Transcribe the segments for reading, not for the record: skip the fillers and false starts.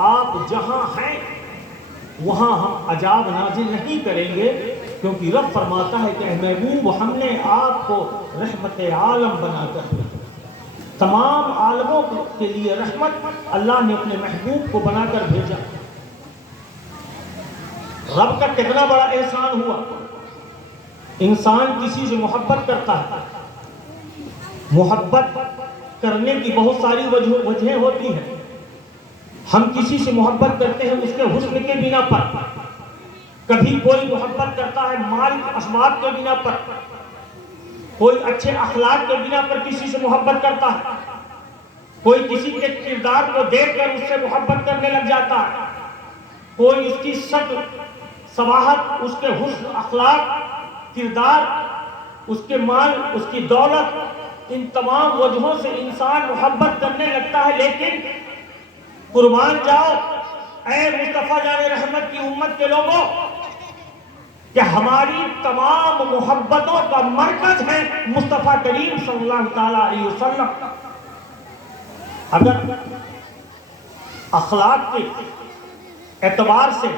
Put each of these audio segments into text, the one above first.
آپ جہاں ہیں وہاں ہم عذاب نازل نہیں کریں گے، کیونکہ رب فرماتا ہے کہ اے محبوب ہم نے آپ کو رحمت عالم بنا کر بھیجا، تمام عالموں کے لیے رحمت اللہ نے اپنے محبوب کو بنا کر بھیجا۔ رب کا کتنا بڑا احسان ہوا۔ انسان کسی سے محبت کرتا ہے، محبت کرنے کی بہت ساری وجہیں ہوتی ہیں۔ ہم کسی سے محبت کرتے ہیں اس کے حسن کے بنا پر، کبھی کوئی محبت کرتا ہے مال اسباب کے بنا پر، کوئی اچھے اخلاق کے بنا پر کسی سے محبت کرتا ہے، کوئی کسی کے کردار کو دیکھ کر اس سے محبت کرنے لگ جاتا ہے، کوئی اس کی شکل صباحت، اس کے حسن اخلاق کردار، اس کے مال، اس کی دولت، ان تمام وجہوں سے انسان محبت کرنے لگتا ہے۔ لیکن قربان جاؤ اے مصطفیٰ جان رحمت کی امت کے لوگوں کہ ہماری تمام محبتوں کا مرکز ہے مصطفیٰ کریم صلی اللہ تعالیٰ علیہ وسلم۔ اگر اخلاق کے اعتبار سے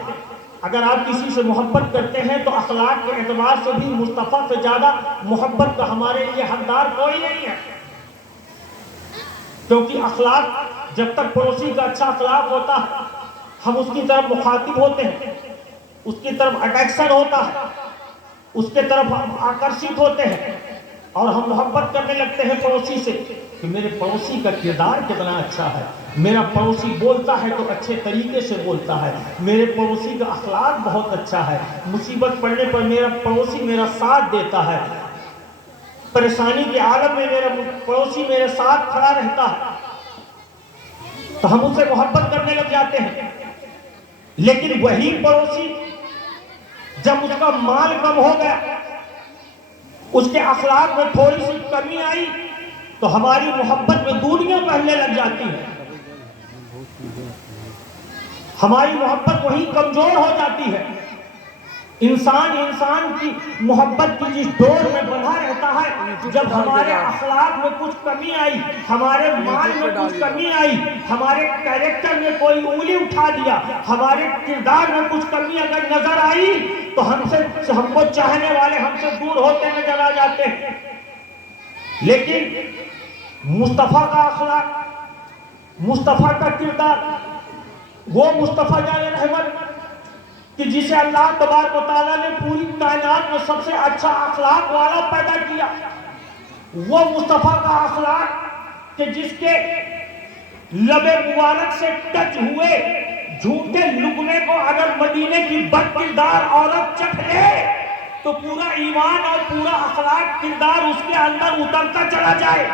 اگر آپ کسی سے محبت کرتے ہیں تو اخلاق کے اعتبار سے بھی مصطفیٰ سے زیادہ محبت کا ہمارے لیے حقدار کوئی نہیں ہے، کیونکہ اخلاق جب تک پڑوسی کا اچھا اخلاق ہوتا ہے ہم اس کی طرف مخاطب ہوتے ہیں، اس کی طرف اٹریکشن ہوتا ہے، اس کے طرف ہم آکرشت ہوتے ہیں اور ہم محبت کرنے لگتے ہیں پڑوسی سے کہ میرے پڑوسی کا کردار کتنا اچھا ہے، میرا پڑوسی بولتا ہے تو اچھے طریقے سے بولتا ہے، میرے پڑوسی کا اخلاق بہت اچھا ہے، مصیبت پڑنے پر میرا پڑوسی میرا ساتھ دیتا ہے، پریشانی کے عالم میں میرا پڑوسی میرے ساتھ کھڑا رہتا ہے، تو ہم اس سے محبت کرنے لگ جاتے ہیں۔ لیکن وہی پڑوسی جب اس کا مال کم ہو گیا، اس کے اخلاق میں تھوڑی سی کمی آئی تو ہماری محبت میں دوریاں بڑھنے لگ جاتی ہیں، ہماری محبت وہیں کمزور ہو جاتی ہے۔ انسان کی محبت کی جس ڈور میں بندھا رہتا ہے، جب ہمارے اخلاق میں کچھ کمی آئی، ہمارے مال میں کچھ کمی آئی، ہمارے کیریکٹر میں کوئی انگلی اٹھا دیا، ہمارے کردار میں کچھ کمی اگر نظر آئی تو ہم کو چاہنے والے ہم سے دور ہوتے نظر آ جاتے ہیں۔ لیکن مصطفیٰ کا اخلاق، مصطفیٰ کا کردار، وہ مصطفیٰ جان رحمت کہ جسے اللہ تبارک و تعالیٰ نے پوری کائنات میں سب سے اچھا اخلاق والا پیدا کیا، وہ مصطفیٰ کا اخلاق کہ جس کے لب مبارک سے ٹچ ہوئے جھوٹے لقمے کو اگر مدینے کی بد کردار عورت چکھ لے تو پورا ایمان اور پورا اخلاق کردار اس کے اندر اترتا چلا جائے۔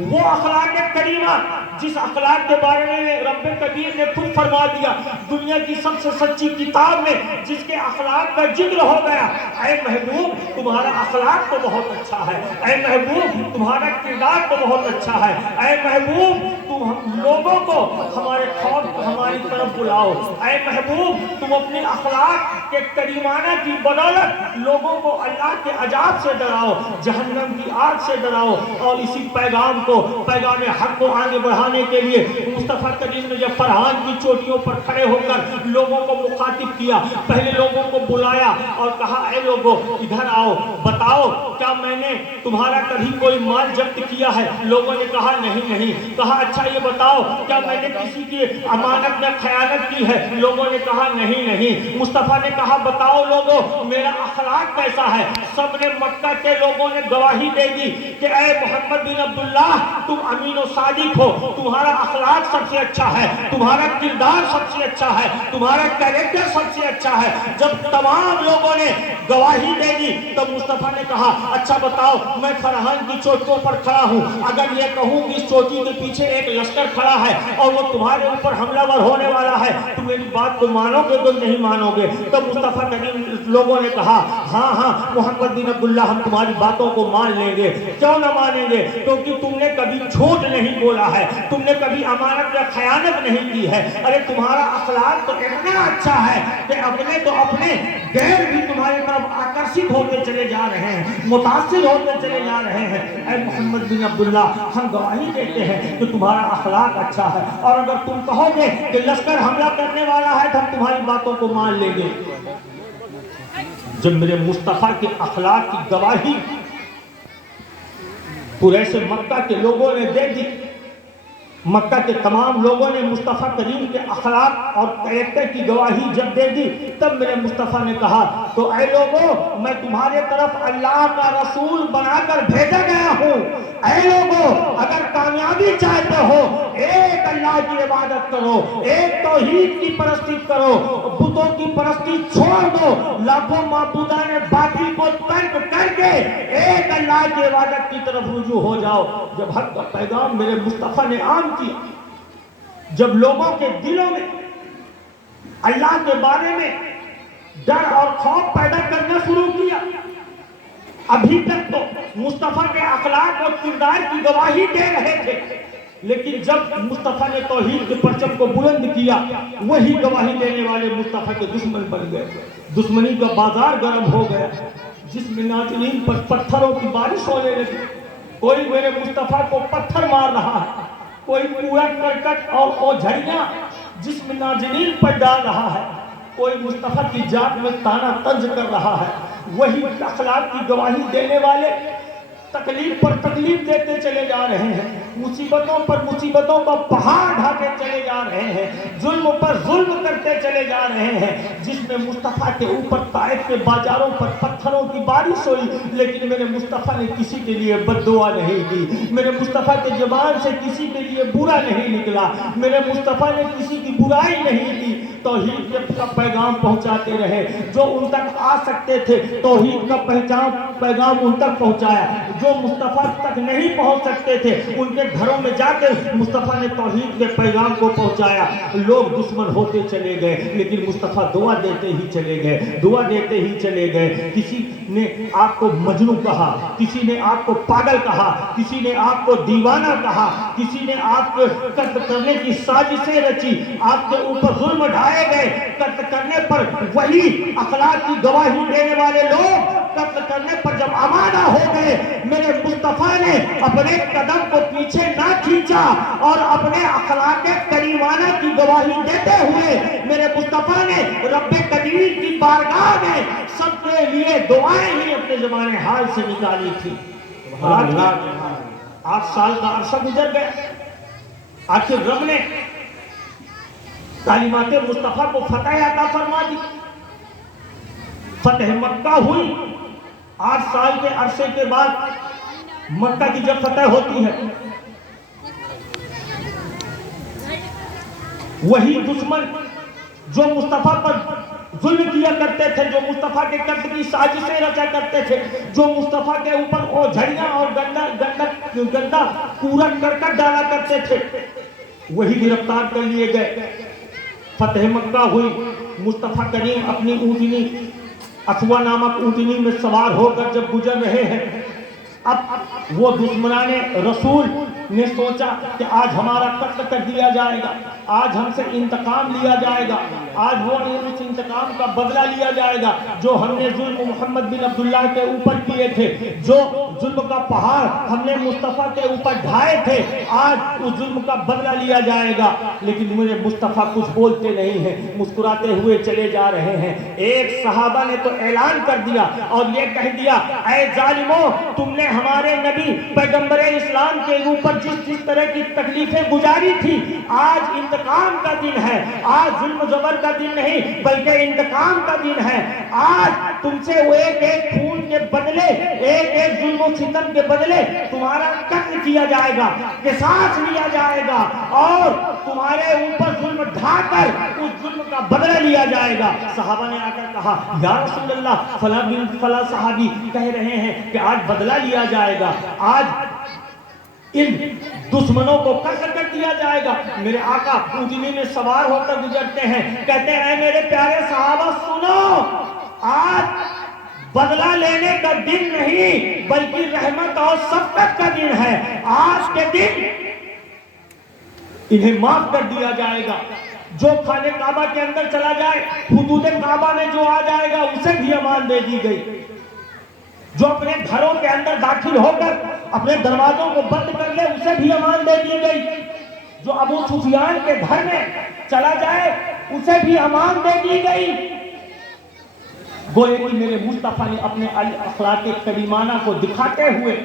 وہ اخلاق کریمہ جس اخلاق کے بارے میں رب قدیر نے خود فرما دیا، دنیا کی سب سے سچی کتاب میں جس کے اخلاق کا ذکر ہو گیا، اے محبوب تمہارا اخلاق تو بہت اچھا ہے، اے محبوب تمہارا کردار تو بہت اچھا ہے، اے محبوب تم لوگوں کو ہمارے خوف کو ہماری طرف بلاؤ، اے محبوب تم اپنی اخلاق کے کریمانہ کی بدولت لوگوں کو اللہ کے عذاب سے ڈراؤ، جہنم کی آگ سے ڈراؤ، اور اسی پیغام حق کو آگے بڑھانے کے لیے مصطفیٰ کریم نے جب فرحان کی چوٹیوں پر کھڑے ہو کر لوگوں کو مخاطب کیا، پہلے لوگوں کو بلایا اور کہا اے لوگوں ادھر آؤ، بتاؤ کیا میں نے تمہارا کبھی کوئی مال ضبط کیا ہے؟ لوگوں نے کہا نہیں۔ کہا اچھا یہ بتاؤ کیا میں نے کسی کی امانت میں خیانت کی ہے؟ لوگوں نے کہا نہیں۔ مصطفیٰ نے کہا بتاؤ لوگوں میرا اخلاق کیسا ہے؟ سب نے مکہ کے لوگوں نے گواہی دے دی کہ اے محمد بن عبداللہ تم امین و صادق ہو، تمہارا اخلاق سب سے اچھا ہے، تمہارا کردار سب سے اچھا ہے، تمہارا کیریکٹر سب سے اچھا ہے۔ جب تمام لوگوں نے گواہی دے دی تب مصطفیٰ نے کہا اچھا بتاؤ میں فرحان کی چوٹیوں پر کھڑا ہوں، اگر یہ کہوں کہ اس چوٹی کے پیچھے ایک لشکر کھڑا ہے اور وہ تمہارے اوپر حملہ ور ہونے والا ہے تو میری بات کو مانو گے تو نہیں مانو گے؟ تب مصطفیٰ کریم لوگوں نے کہا ہاں محمد بن عبداللہ ہم تمہاری باتوں کو مان لیں گے۔ کیوں نہ مانیں گے؟ کیونکہ تم نے کبھی جھوٹ نہیں بولا ہے، تم نے کبھی امانت میں خیانت نہیں کی ہے، ارے تمہارا اخلاق تو اتنا اچھا ہے کہ اپنے تو اپنے غیر بھی تمہاری طرف آکرشت ہوتے چلے جا رہے ہیں، متاثر ہوتے چلے جا رہے ہیں۔ اے محمد بن عبداللہ ہم گواہی دیتے ہیں کہ تمہارا اخلاق اچھا ہے، اور اگر تم کہو گے کہ لشکر حملہ کرنے والا ہے تو ہم تمہاری باتوں کو مان لیں گے۔ جب میرے مصطفیٰ کے اخلاق کی گواہی قریش مکہ کے لوگوں نے دے دی، مکہ کے تمام لوگوں نے مصطفیٰ کریم کے اخلاق اور کریکٹر کی گواہی جب دے دی، تب میرے مصطفیٰ نے کہا تو اے لوگوں میں تمہارے طرف اللہ کا رسول بنا کر بھیجا گیا ہوں، اے لوگوں اگر کامیابی چاہتے ہو ایک اللہ کی عبادت کرو، ایک توحید کی پرستی کرو، بتوں کی پرستی چھوڑ دو، لاکھوں معبودان باطل کو ترک کر کے ایک اللہ کی عبادت کی طرف رجوع ہو جاؤ۔ جب حق کا پیغام میرے مصطفیٰ نے عام کیا، جب لوگوں کے دلوں میں اللہ کے بارے میں ڈر اور خوف پیدا کرنا شروع کیا، ابھی تک تو مصطفیٰ کے اخلاق اور کردار کی گواہی دے رہے تھے، لیکن جب مصطفیٰ نے توحید کے پرچم کو بلند کیا، وہی گواہی دینے والے مصطفیٰ کے دشمن بن گئے، دشمنی کا بازار گرم ہو گیا، جس میں ناظرین پر پتھروں کی بارش ہونے لگی، کوئی میرے مصطفیٰ کو پتھر مار رہا ہے، کوئی کوڑا کرکٹ اور اوجھڑیاں جس میں ناظرین پر ڈال رہا ہے، کوئی مصطفیٰ کی جان میں طعنہ طنز کر رہا ہے۔ وہی اخلاق کی گواہی دینے والے تکلیف پر تکلیف دیتے چلے جا رہے ہیں، مصیبتوں پر مصیبتوں کا پہاڑ ڈھاتے چلے جا رہے ہیں، ظلم پر ظلم کرتے چلے جا رہے ہیں، جس میں مصطفیٰ کے اوپر طائف کے بازاروں پر پتھروں کی بارش ہوئی، لیکن میرے مصطفیٰ نے کسی کے لیے بد دعا نہیں دی، میرے مصطفیٰ کے زبان سے کسی کے لیے برا نہیں نکلا، میرے مصطفیٰ نے کسی کی برائی نہیں دی، توحید کا پیغام پہنچاتے رہے، جو ان تک آ سکتے تھے توحید کا پیغام ان تک پہنچایا، جو مصطفیٰ تک نہیں پہنچ سکتے تھے ان کے گھروں میں جا کے مصطفیٰ نے توحید کے پیغام کو پہنچایا۔ لوگ دشمن ہوتے چلے گئے لیکن مصطفیٰ دعا دیتے ہی چلے گئے، دعا دیتے ہی چلے گئے۔ کسی نے آپ کو مجنوں کہا، کسی نے آپ کو پاگل کہا، کسی نے آپ کو دیوانہ کہا، کسی نے آپ کو قتل کرنے کی سازشیں رچی، آپ کے اوپر ظلم ڈھائے گئے، قتل کرنے پر وہی اخلاق کی گواہی دینے والے لوگ قتل کرنے پر جب آمادہ ہو گئے، میرے مصطفیٰ نے اپنے قدم کو پیچھے نہ کھینچا اور اپنے اخلاق کریمانہ کی گواہی دیتے ہوئے میرے مصطفیٰ نے رب کریم کی بارگاہ میں سب کے لیے دعائیں ہی اپنے زبان حال سے نکالی تھی۔ 8 سال کا عرصہ گزر گیا، آخر رب نے تعلیمات مصطفیٰ کو فتح عطا فرما دی، فتح مکہ ہوئی۔ 8 سال کے عرصے کے بعد مکہ کی جب فتح ہوتی ہے، وہی دشمن جو مصطفیٰ پر ظلم کیا کرتے تھے، جو مصطفیٰ کے قتل کی سازشیں رچا کرتے تھے، جو مصطفیٰ کے اوپر اوجھڑیاں اور گندا کوڑا کرکٹ ڈالا کرتے تھے، وہی گرفتار کر لیے گئے۔ فتح مکہ ہوئی، مصطفیٰ کریم اپنی اونٹنی اخوا نامک اونٹنی میں سوار ہو کر جب گزر رہے ہیں، اب وہ دشمنان رسول نے سوچا کہ آج ہمارا قتل کر دیا جائے گا، آج ہم سے انتقام لیا جائے گا، آج وہ اس انتقام کا بدلہ لیا جائے گا جو ہم نے ظلم محمد بن عبداللہ کے اوپر کیے تھے، جو ظلم کا پہاڑ ہم نے مصطفیٰ کے اوپر ڈھائے تھے، آج اس ظلم کا بدلہ لیا جائے گا۔ لیکن میرے مصطفیٰ کچھ بولتے نہیں ہیں، مسکراتے ہوئے چلے جا رہے ہیں۔ ایک صحابہ نے تو اعلان کر دیا اور یہ کہہ دیا، اے ظالموں، تم نے ہمارے نبی پیغمبر اسلام کے اوپر جس طرح کی تکلیفیں گزاری تھی، آج انتقام کا دن ہے، آج ظلم زبر کا دن نہیں بلکہ انتقام کا دن ہے۔ آج تم سے وہ ایک ایک خون کے بدلے، ایک ایک ظلم و ستم کے بدلے تمہارا قتل کیا جائے گا، قصاص لیا جائے گا، اور تمہارے اوپر ظلم ڈھا کر اس ظلم کا بدلہ لیا جائے گا۔ صحابہ نے آ کر کہا، یا رسول اللہ، فلاں بن فلاں صحابی کہہ رہے ہیں کہ آج بدلہ لیا جائے گا، آج ان دشمنوں کو قتل کر دیا جائے گا۔ میرے آقا اونٹنی میں سوار ہو کر گزرتے ہیں، کہتے ہیں، اے میرے پیارے صحابہ سنو، آج بدلہ لینے کا دن نہیں بلکہ رحمت اور شفقت کا دن ہے۔ آج کے دن انہیں معاف کر دیا جائے گا، جو خانہ کعبہ کے اندر چلا جائے، حدود کعبہ میں جو آ جائے گا اسے بھی امان دے دی گئی، جو اپنے گھروں کے اندر داخل ہو کر اپنے دروازوں کو بند کر لے اسے بھی امان دے دی گئی۔ جو ابو سفیان کے گھر میں چلا جائے اسے بھی امان دے دی گئی۔ گوئے کہ میرے مصطفیٰ نے اپنے اخلاق کریمانہ کو دکھاتے ہوئے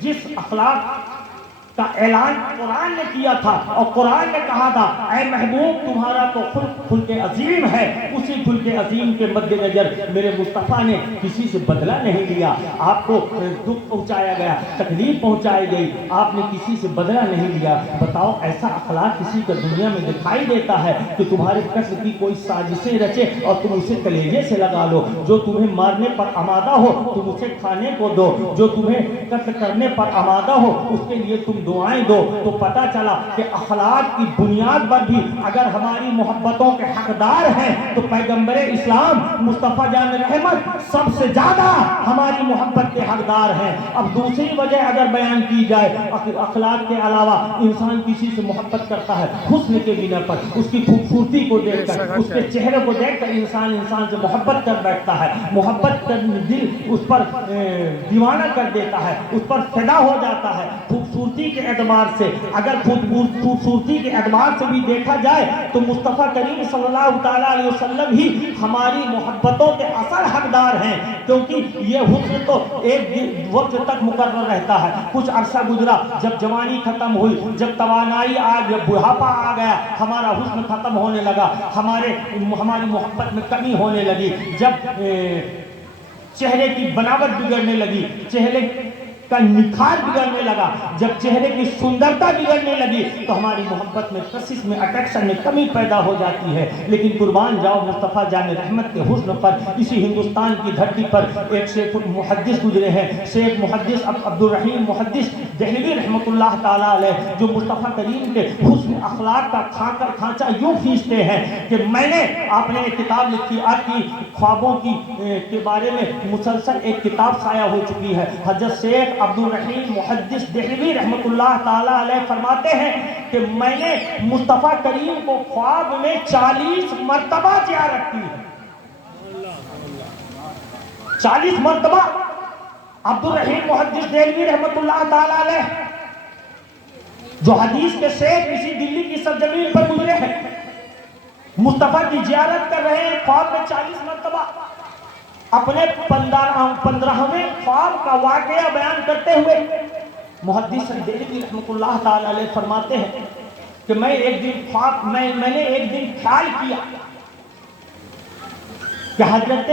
جس اخلاق کا اعلان قرآن نے کیا تھا، اور قرآن نے کہا تھا اے محبوب تمہارا تو خلق عظیم ہے، اسی خلق عظیم کے مد نظر میرے مصطفیٰ نے کسی سے بدلہ نہیں لیا۔ آپ کو دکھ پہنچایا گیا، تکلیف پہنچائی گئی، آپ نے کسی سے بدلہ نہیں لیا۔ بتاؤ ایسا اخلاق کسی کو دنیا میں دکھائی دیتا ہے کہ تمہارے قتل کی کوئی سازشیں رچے اور تم اسے کلیجے سے لگا لو؟ جو تمہیں مارنے پر آمادہ ہو تم اسے کھانے کو دو، جو تمہیں قتل کرنے پر آمادہ ہو اس کے لیے تم دعائیں دو۔ تو پتہ چلا کہ اخلاق کی بنیاد پر بھی اگر ہماری محبتوں کے حقدار ہیں تو پیغمبر اسلام مصطفیٰ جان رحمت سب سے زیادہ ہماری محبت کے حقدار ہیں۔ اب دوسری وجہ اگر بیان کی جائے، اخلاق کے علاوہ انسان کسی سے محبت کرتا ہے حسن کے بنا پر، اس کی خوبصورتی کو دیکھ کر، اس کے چہرے کو دیکھ کر انسان سے محبت کر بیٹھتا ہے، محبت کر دل اس پر دیوانہ کر دیتا ہے، اس پر فدا ہو جاتا ہے۔ خوبصورتی کے اعتبار سے اگر خوبصورتی کے اعتبار سے بھی دیکھا جائے تو مصطفیٰ کریم صلی اللہ تعالیٰ علیہ وسلم ہی ہماری محبتوں کے اصل حقدار ہیں، کیونکہ یہ حسن تو ایک وقت تک مقرر رہتا ہے۔ کچھ عرصہ گزرا، جب جوانی ختم ہوئی، جب توانائی آ گئی، جب بڑھاپا آ گیا، ہمارا حسن ختم ہونے لگا، ہماری محبت میں کمی ہونے لگی، جب چہرے کی بناوٹ بگڑنے لگی، چہرے کا نکھار بگڑنے لگا، جب چہرے کی سندرتا بگڑنے لگی تو ہماری محبت میں کشش میں اٹریکشن میں کمی پیدا ہو جاتی ہے۔ لیکن قربان جاؤ مصطفیٰ جان رحمت کے حسن پر، اسی ہندوستان کی دھرتی پر ایک شیخ محدث گزرے ہیں، شیخ محدث عبد الرحیم محدث دہلوی رحمۃ اللہ تعالیٰ علیہ، جو مصطفیٰ کریم کے حسن اخلاق کا کھانچہ یوں کھینچتے ہیں کہ میں نے، آپ نے ایک کتاب لکھی، آپ کی خوابوں کے بارے میں مسلسل ایک کتاب شائع ہو چکی ہے۔ حضرت شیخ عبد الرحیم محدث دہلوی رحمۃ اللہ تعالیٰ علیہ فرماتے ہیں کہ میں نے مصطفیٰ کریم کو خواب میں 40 مرتبہ زیارت کی ہے، 40 مرتبہ۔ عبد الرحیم محدث دہلوی رحمۃ اللہ تعالیٰ علیہ جو حدیث کے شیخ اسی دلی کی سرزمین پر گزرے ہیں، مصطفیٰ کی زیارت کر رہے ہیں، خواب میں 40 مرتبہ اپنے 15ویں خواب کا واقعہ بیان کرتے ہوئے محدث دہلوی رحمۃ اللہ تعالی علیہ فرماتے ہیں کہ میں نے ایک دن خیال کیا کہ حضرت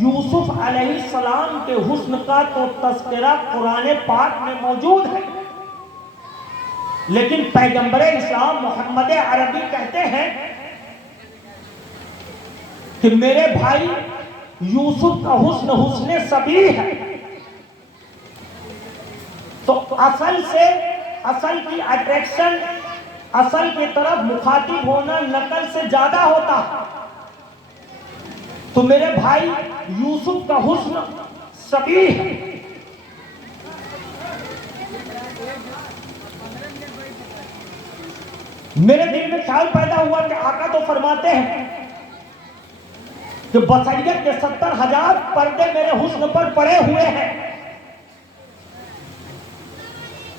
یوسف علیہ السلام کے حسن کا تو تذکرہ قرآن پاک میں موجود ہے، لیکن پیغمبر اسلام محمد عربی کہتے ہیں کہ میرے بھائی یوسف کا حسن حسن سبیح ہے۔ تو اصل کی اٹریکشن، اصل کی طرف مخاطب ہونا نقل سے زیادہ ہوتا، تو میرے بھائی یوسف کا حسن سبیح ہے۔ میرے دل میں خیال پیدا ہوا کہ آقا تو فرماتے ہیں کہ بصیرت کے 70,000 پردے میرے حسن پر پڑے ہوئے ہیں،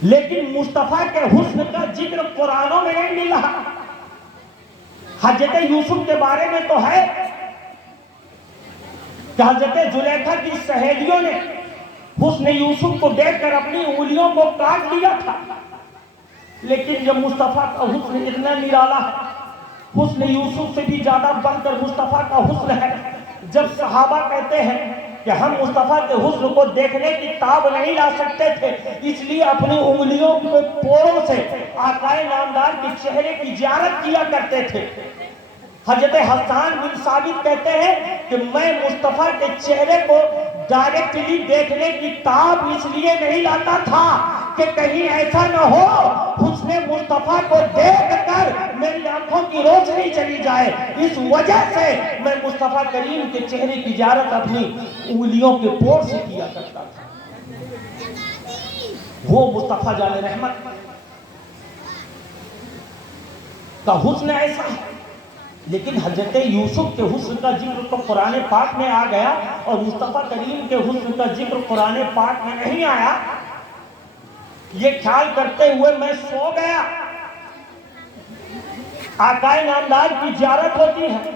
لیکن مصطفیٰ کے حسن کا ذکر قرآنوں میں نہیں مل رہا۔ حضرت یوسف کے بارے میں تو ہے کہ حضرت زلیخا کی سہیلیوں نے حسن یوسف کو دیکھ کر اپنی انگلیوں کو کاٹ لیا تھا، لیکن جب مصطفیٰ کا حسن اتنا نرالا ہے، حسن یوسف سے بھی زیادہ بڑھ کر مصطفیٰ کا حسن ہے۔ جب صحابہ کہتے ہیں کہ ہم مصطفیٰ کے حسن کو دیکھنے کی تاب نہیں لا سکتے تھے، اس لیے اپنی انگلیوں کے پوروں سے آقائے نامدار کے چہرے کی زیارت کیا کرتے تھے۔ حضرت حسان بن ثابت کہتے ہیں کہ میں مصطفیٰ کے چہرے کو ڈائریکٹلی دیکھنے کی تاب اس لیے نہیں لاتا تھا کہ کہیں ایسا نہ ہو حسن مصطفیٰ کو دیکھ کر میری آنکھوں کی روشنی چلی جائے، اس وجہ سے میں مصطفیٰ کریم کے چہرے کی زیارت اپنی انگلیوں کے پور سے کیا کرتا تھا۔ وہ مصطفیٰ جان رحمت کا حسن ایسا ہے، لیکن حضرت یوسف کے حسن کا ذکر تو قرآن پاک میں آ گیا اور مصطفیٰ کریم کے حسن کا ذکر قرآن پاک میں نہیں آیا۔ یہ خیال کرتے ہوئے میں سو گیا آقا نامدار کی زیارت ہوتی ہے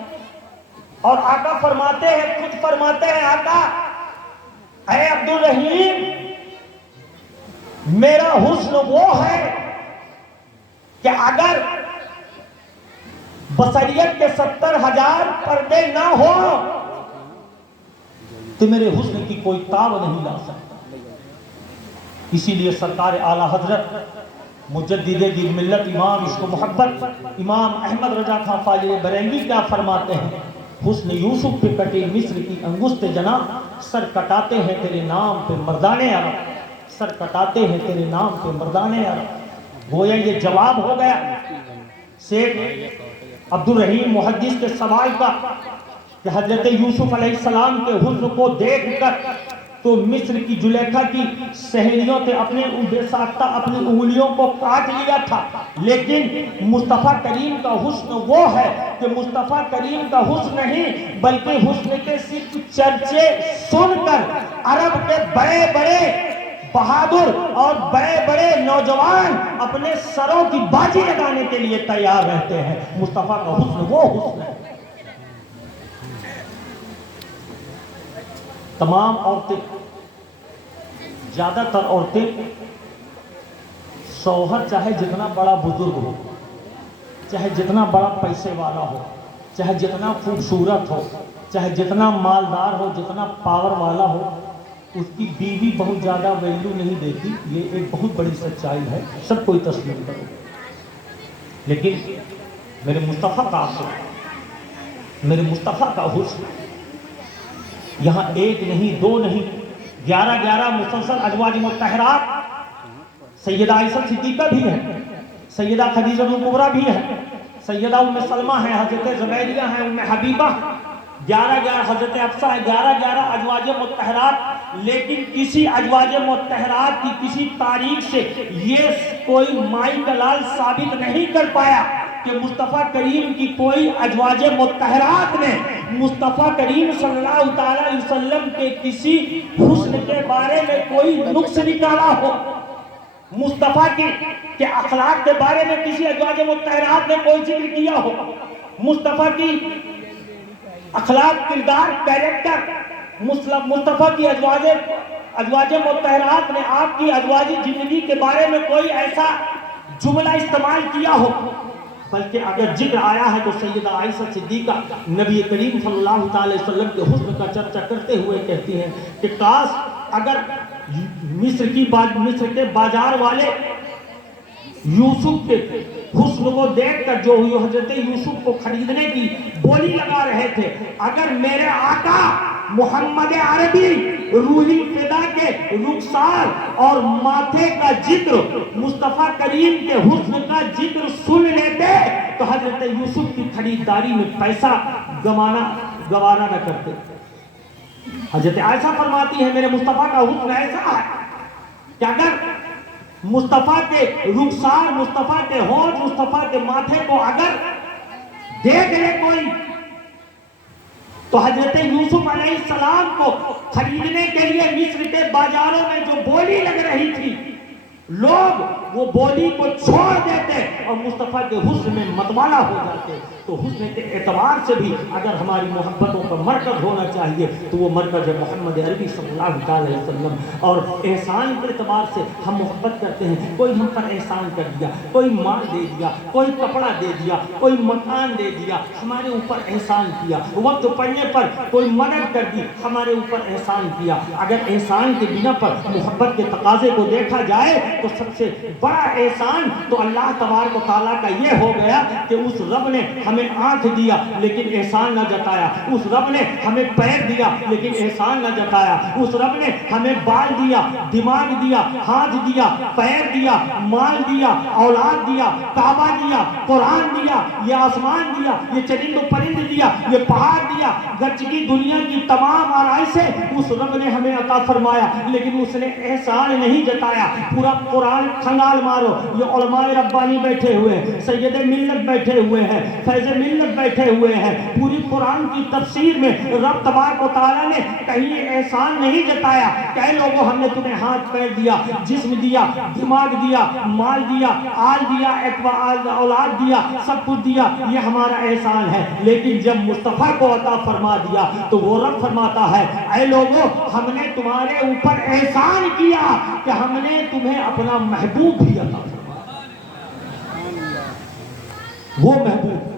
اور آقا فرماتے ہیں، خود فرماتے ہیں آقا، اے عبدالرحیم، میرا حسن وہ ہے کہ اگر بصریت کے 70,000 پردے نہ ہو تو میرے حسن کی کوئی تاب نہیں لا سکتا۔ اسی لیے سرکار اعلیٰ حضرت مجدد دین ملت امام عشق و محبت امام احمد رضا خان فاضل بریلوی کیا فرماتے ہیں؟ حسن یوسف پہ کٹی مصر کی انگشت جناب، سر کٹاتے ہیں تیرے نام پہ مردان عرب، سر کٹاتے ہیں تیرے نام پہ مردان عرب۔ گویا یہ جواب ہو گیا شیخ عبدالرحیم محدث کے سوال کا کہ حضرت یوسف علیہ السلام کے حسن کو دیکھ کر تو مصر کی زلیخا کی سہیلیوں نے اپنے بے ساختہ اپنی انگلیوں کو کاٹ لیا تھا، لیکن مصطفیٰ کریم کا حسن وہ ہے کہ مصطفیٰ کریم کا حسن نہیں بلکہ حسن کے صرف چرچے سن کر عرب کے بڑے بڑے بہادر اور بڑے بڑے نوجوان اپنے سروں کی بازی لگانے کے لیے تیار رہتے ہیں۔ مصطفیٰ کا حسن وہ حسن ہے۔ تمام عورتیں، زیادہ تر عورتیں، شوہر چاہے جتنا بڑا بزرگ ہو، چاہے جتنا بڑا پیسے والا ہو، چاہے جتنا خوبصورت ہو، چاہے جتنا مالدار ہو، جتنا پاور والا ہو، اس کی بیوی بہت زیادہ ویلیو نہیں دیتی۔ یہ ایک بہت بڑی سچائی ہے، سب کوئی تسلیم کرے۔ لیکن میرے مصطفیٰ کا حسن، میرے مصطفیٰ کا حسن یہاں ایک نہیں، دو نہیں، 11 مسلسل ازواج مطہرات، سیدہ عائشہ صدیقہ بھی ہے، سیدہ خدیجہ کبریٰ بھی ہے، سیدہ ام سلمہ ہے، حضرت زبیدیہ ہیں، ام حبیبہ، 11 حضرت حفصہ ہے، 11 ازواج مطہرات۔ لیکن کسی ازواج مطہرات کی کسی تاریخ سے یہ کوئی مائی کلال ثابت نہیں کر پایا کہ مصطفیٰ کریم کی کوئی ازواج مطہرات نے مصطفیٰ کریم صلی اللہ تعالیٰ علیہ وسلم کے کسی حسن کے بارے میں کوئی نقص نکالا ہو، مصطفیٰ کے اخلاق کے بارے میں کسی ازواج مطہرات نے کوئی ذکر کیا ہو، مصطفیٰ کی اخلاق، کردار، کیریکٹر، مصطفیٰ کی ازواج مطہرات نے آپ کی ازواجی زندگی کے بارے میں کوئی ایسا جملہ استعمال کیا ہو، بلکہ اگر ذکر آیا ہے تو سیدہ عائشہ صدیقہ نبی کریم صلی اللہ تعالی وسلم کے حسن کا چرچا کرتے ہوئے کہتی ہیں کہ کاش اگر مصر کے بازار والے یوسف کے حسن کو دیکھ کر جو حضرت یوسف کو خریدنے کی بولی لگا رہے تھے، اگر میرے آقا محمد عربی روحی فدا کے رخسار اور ماتھے کا ذکر، مصطفیٰ کریم کے حسن کا ذکر سن لیتے تو حضرت یوسف کی خریداری میں پیسہ گوانا نہ کرتے۔ حضرت عائشہ فرماتی ہے میرے مصطفیٰ کا حسن ایسا ہے کہ اگر مصطفیٰ کے رخسار، مصطفیٰ کے ہونٹ، مصطفیٰ کے ماتھے کو اگر دیکھ لے کوئی تو حضرت یوسف علیہ السلام کو خریدنے کے لیے مصر کے بازاروں میں جو بولی لگ رہی تھی، لوگ وہ بولی کو چھوڑ دیتے اور مصطفیٰ کے حسن میں متوالا ہو جاتے۔ تو حسن کے اعتبار سے بھی اگر ہماری محبتوں کا مرکز ہونا چاہیے تو وہ مرکز ہے محمد عربی صلی اللہ علیہ وسلم۔ اور احسان کے اعتبار سے ہم محبت کرتے ہیں، کوئی ہم پر احسان کر دیا، کوئی مال دے دیا، کوئی کپڑا دے دیا، کوئی مکان دے دیا، ہمارے اوپر احسان کیا، وقت پڑنے پر کوئی مدد کر دی، ہمارے اوپر احسان کیا۔ اگر احسان کے بنا پر محبت کے تقاضے کو دیکھا جائے تو سب سے بڑا احسان تو اللہ تبارک و تعالیٰ کا یہ ہو گیا کہ اس رب نے ہمیں آنکھ دیا لیکن احسان نہ جتایا، اس رب نے ہمیں پیر دیا لیکن احسان نہ جتایا، اس رب نے ہمیں بال دیا، دماغ دیا، ہاتھ دیا، پیر دیا، مال دیا، اولاد دیا، کعبہ دیا، قرآن دیا، یہ آسمان دیا، یہ چرند و پرند دیا، یہ پہاڑ دیا، گرچہ کی دنیا کی تمام آرائشیں اس رب نے ہمیں عطا فرمایا لیکن اس نے احسان نہیں جتایا۔ پورا قرآن کھنگا مثال مارو. یہ علماء ربانی بیٹھے ہوئے ہیں, سید ملت بیٹھے ہوئے ہیں, فیض ملت بیٹھے ہوئے ہیں. پوری قرآن کی تفسیر میں رب تبارک و تعالیٰ نے کہیں احسان نہیں جتایا کہ اے لوگوں ہم نے تمہیں ہاتھ پیر دیا, جسم دیا, دماغ دیا, مال دیا, آل دیا, اولاد دیا, سب کچھ دیا, یہ ہمارا احسان ہے. لیکن جب مصطفیٰ کو عطا فرما دیا تو وہ رب فرماتا ہے اے لوگوں ہم نے تمہارے اوپر احسان کیا کہ ہم نے تمہیں اپنا محبوب بھی عطا فرمایا. وہ محبوب